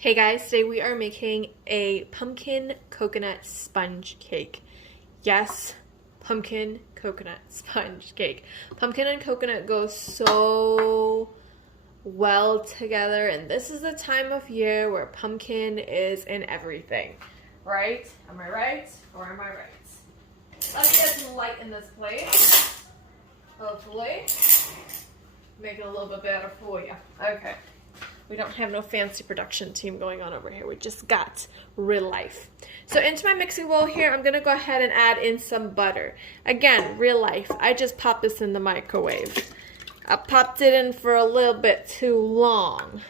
Hey guys, today we are making a pumpkin coconut sponge cake. Yes, pumpkin coconut sponge cake. Pumpkin and coconut go so well together, and this is the time of year where pumpkin is in everything. Right? Am I right? Or am I right? Let me get some light in this plate. Hopefully. Make it a little bit better for you. Okay. We don't have no fancy production team going on over here. We just got real life. So into my mixing bowl here, I'm going to go ahead and add in some butter. Again, real life. I just popped this in the microwave. I popped it in for a little bit too long,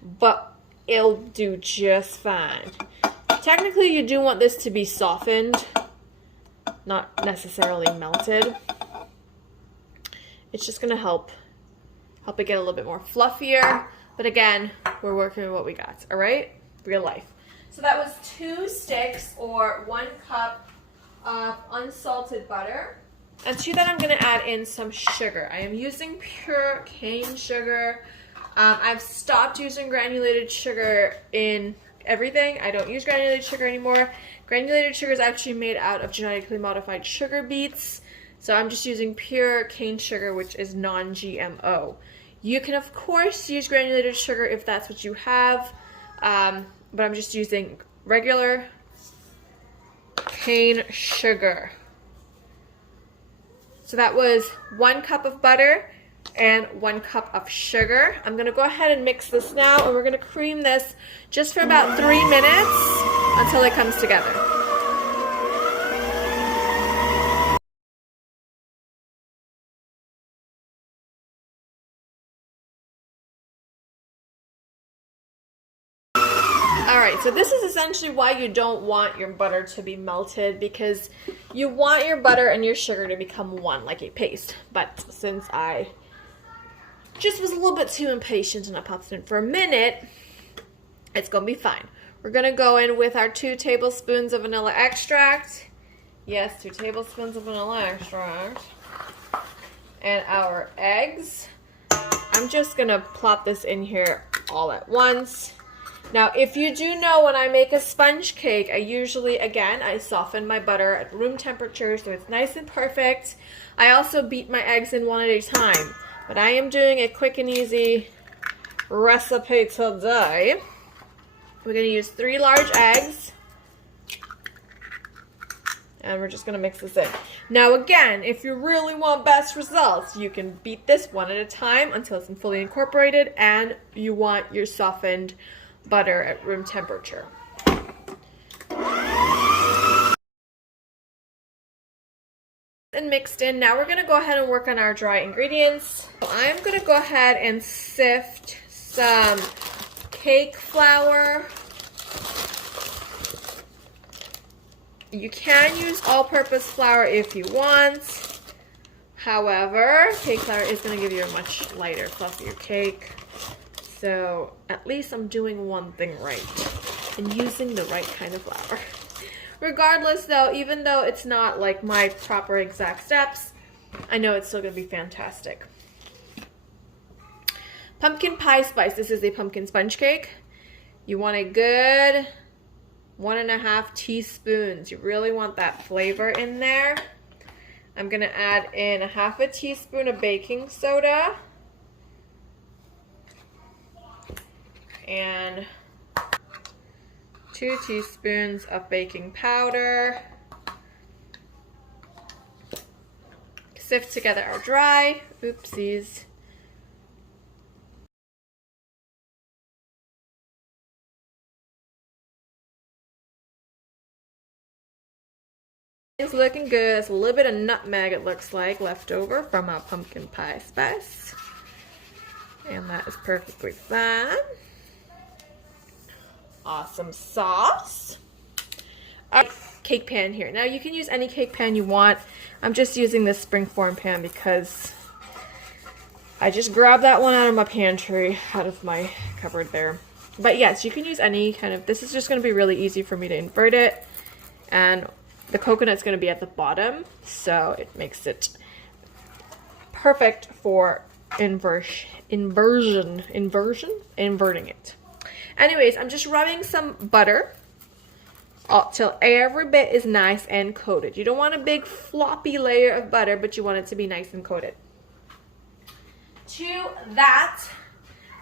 but it'll do just fine. Technically, you do want this to be softened, not necessarily melted. It's just going to help it get a little bit more fluffier. But again, we're working with what we got, all right? Real life. So that was 2 sticks or 1 cup of unsalted butter. And to that, I'm going to add in some sugar. I am using pure cane sugar. I've stopped using granulated sugar in everything. I don't use granulated sugar anymore. Granulated sugar is actually made out of genetically modified sugar beets. So I'm just using pure cane sugar, which is non-GMO. You can, of course, use granulated sugar if that's what you have, but I'm just using regular cane sugar. So that was 1 cup of butter and 1 cup of sugar. I'm going to go ahead and mix this now, and we're going to cream this just for about 3 minutes until it comes together. Alright, so this is essentially why you don't want your butter to be melted, because you want your butter and your sugar to become one, like a paste. But since I just was a little bit too impatient and I popped it in for a minute, it's going to be fine. We're going to go in with our 2 tablespoons of vanilla extract. Yes, 2 tablespoons of vanilla extract. And our eggs. I'm just going to plop this in here all at once. Now, if you do know, when I make a sponge cake, I usually, again, I soften my butter at room temperature so it's nice and perfect. I also beat my eggs in one at a time, but I am doing a quick and easy recipe today. We're going to use 3 large eggs, and we're just going to mix this in. Now, again, if you really want best results, you can beat this one at a time until it's fully incorporated, and you want your softened butter at room temperature. And mixed in. Now we're going to go ahead and work on our dry ingredients. So I'm going to go ahead and sift some cake flour. You can use all-purpose flour if you want. However, cake flour is going to give you a much lighter, fluffier cake. So at least I'm doing one thing right and using the right kind of flour. Regardless though, even though it's not like my proper exact steps, I know it's still going to be fantastic. Pumpkin pie spice. This is a pumpkin sponge cake. You want a good 1.5 teaspoons. You really want that flavor in there. I'm going to add in 1/2 teaspoon of baking soda. And 2 teaspoons of baking powder. Sift together our dry. Oopsies. It's looking good. There's a little bit of nutmeg, it looks like, left over from our pumpkin pie spice. And that is perfectly fine. Awesome sauce. Our cake pan here. Now you can use any cake pan you want. I'm just using this springform pan because I just grabbed that one out of my pantry, out of my cupboard there. But yes, you can use any kind of, this is just going to be really easy for me to invert it. And the coconut's going to be at the bottom, so it makes it perfect for inverting it. Anyways, I'm just rubbing some butter till every bit is nice and coated. You don't want a big floppy layer of butter, but you want it to be nice and coated. To that,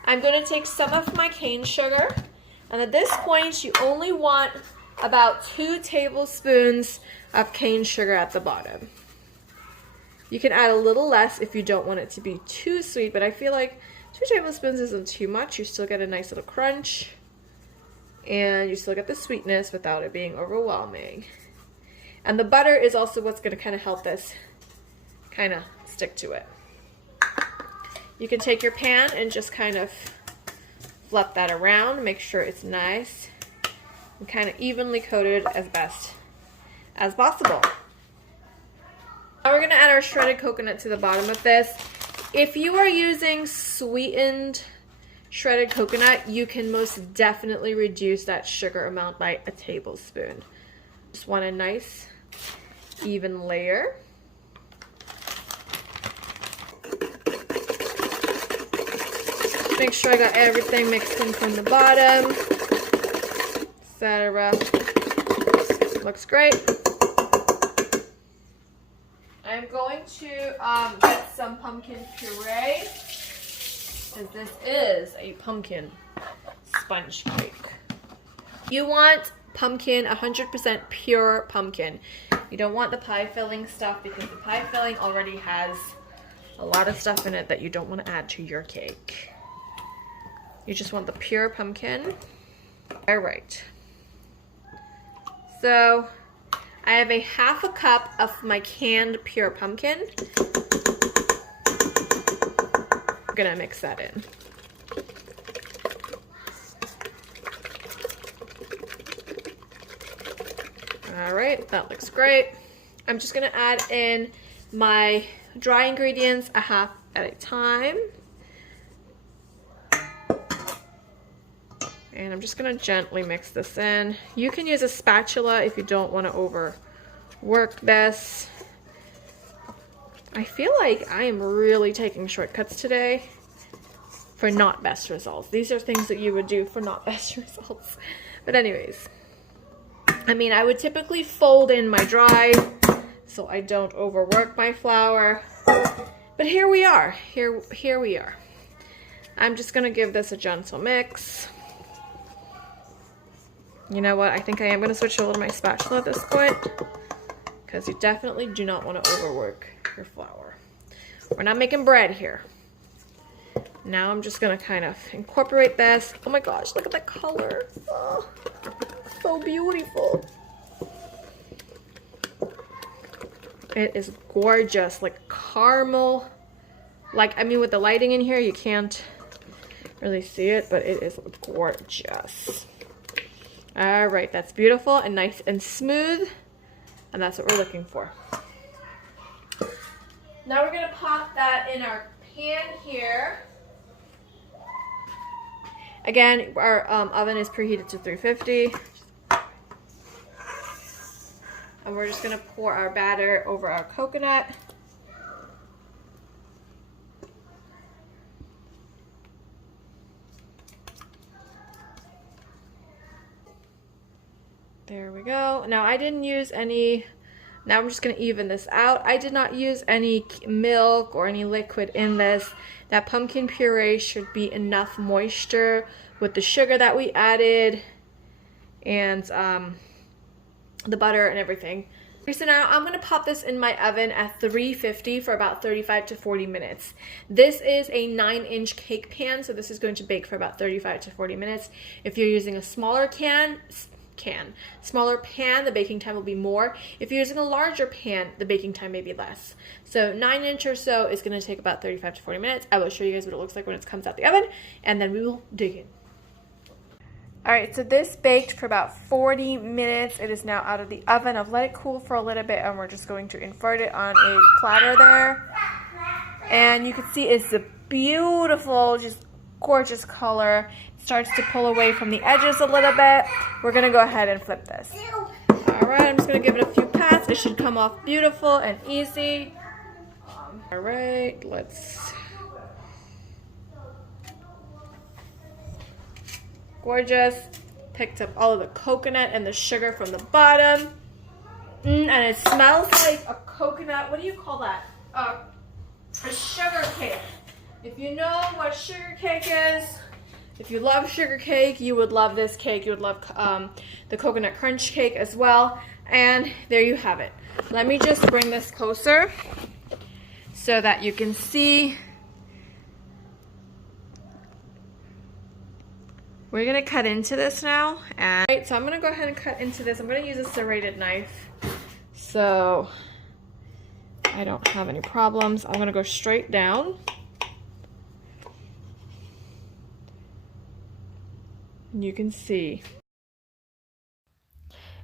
I'm going to take some of my cane sugar, and at this point you only want about 2 tablespoons of cane sugar at the bottom. You can add a little less if you don't want it to be too sweet, but I feel like 2 tablespoons isn't too much. You still get a nice little crunch, and you still get the sweetness without it being overwhelming. And the butter is also what's going to kind of help this kind of stick to it. You can take your pan and just kind of flip that around, make sure it's nice and kind of evenly coated as best as possible. Now we're going to add our shredded coconut to the bottom of this. If you are using sweetened shredded coconut, you can most definitely reduce that sugar amount by a tablespoon. Just want a nice even layer. Make sure I got everything mixed in from the bottom, etc. Looks great. I'm going to get some pumpkin puree, because this is a pumpkin sponge cake. You want pumpkin, 100% pure pumpkin. You don't want the pie filling stuff, because the pie filling already has a lot of stuff in it that you don't want to add to your cake. You just want the pure pumpkin. All right. So I have a 1/2 cup of my canned pure pumpkin. I'm gonna mix that in. All right, that looks great. I'm just gonna add in my dry ingredients 1/2 at a time. And I'm just gonna gently mix this in. You can use a spatula if you don't want to overwork this. I feel like I am really taking shortcuts today for not best results. These are things that you would do for not best results. But anyways, I mean, I would typically fold in my dry so I don't overwork my flour. But here we are. Here we are. I'm just gonna give this a gentle mix. You know what? I think I am going to switch over to my spatula at this point, because you definitely do not want to overwork your flour. We're not making bread here. Now I'm just going to kind of incorporate this. Oh my gosh, look at that color. Oh, so beautiful. It is gorgeous, like caramel. Like, I mean, with the lighting in here, you can't really see it, but it is gorgeous. All right, that's beautiful and nice and smooth, and that's what we're looking for. Now we're gonna pop that in our pan here. Again, our oven is preheated to 350. And we're just gonna pour our batter over our coconut. There we go. Now I didn't use any, now I'm just going to even this out. I did not use any milk or any liquid in this. That pumpkin puree should be enough moisture with the sugar that we added and the butter and everything. So now I'm going to pop this in my oven at 350 for about 35 to 40 minutes. This is a 9-inch cake pan, so this is going to bake for about 35 to 40 minutes. If you're using a smaller smaller pan, the baking time will be more. If you're using a larger pan, the baking time may be less. So 9-inch or so is going to take about 35 to 40 minutes. I will show you guys what it looks like when it comes out the oven, and then we will dig in. Alright, so this baked for about 40 minutes. It is now out of the oven. I've let it cool for a little bit, and we're just going to invert it on a platter there. And you can see it's a beautiful, just gorgeous color. Starts to pull away from the edges a little bit. We're gonna go ahead and flip this. All right, I'm just gonna give it a few pats. It should come off beautiful and easy. All right, let's. Gorgeous. Picked up all of the coconut and the sugar from the bottom. And it smells like a coconut. What do you call that? A sugar cake. If you know what sugar cake is, if you love sugar cake, you would love this cake. You would love the coconut crunch cake as well. And there you have it. Let me just bring this closer so that you can see. We're gonna cut into this now. And right, so I'm gonna go ahead and cut into this. I'm gonna use a serrated knife, so I don't have any problems. I'm gonna go straight down. And you can see.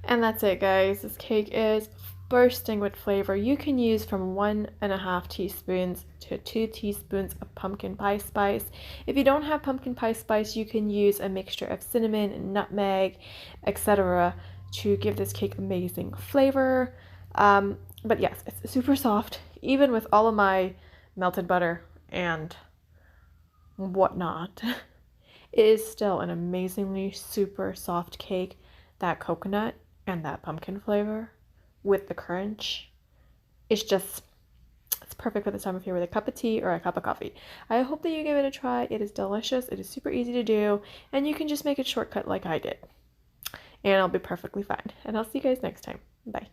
And that's it, guys. This cake is bursting with flavor. You can use from 1.5 teaspoons to 2 teaspoons of pumpkin pie spice. If you don't have pumpkin pie spice, you can use a mixture of cinnamon and nutmeg, etc. to give this cake amazing flavor. But yes, it's super soft, even with all of my melted butter and whatnot. It is still an amazingly super soft cake. That coconut and that pumpkin flavor with the crunch, it's perfect for this time of year with a cup of tea or a cup of coffee. I hope that you give it a try. It is delicious. It is super easy to do, and you can just make a shortcut like I did, and I'll be perfectly fine. And I'll see you guys next time. Bye.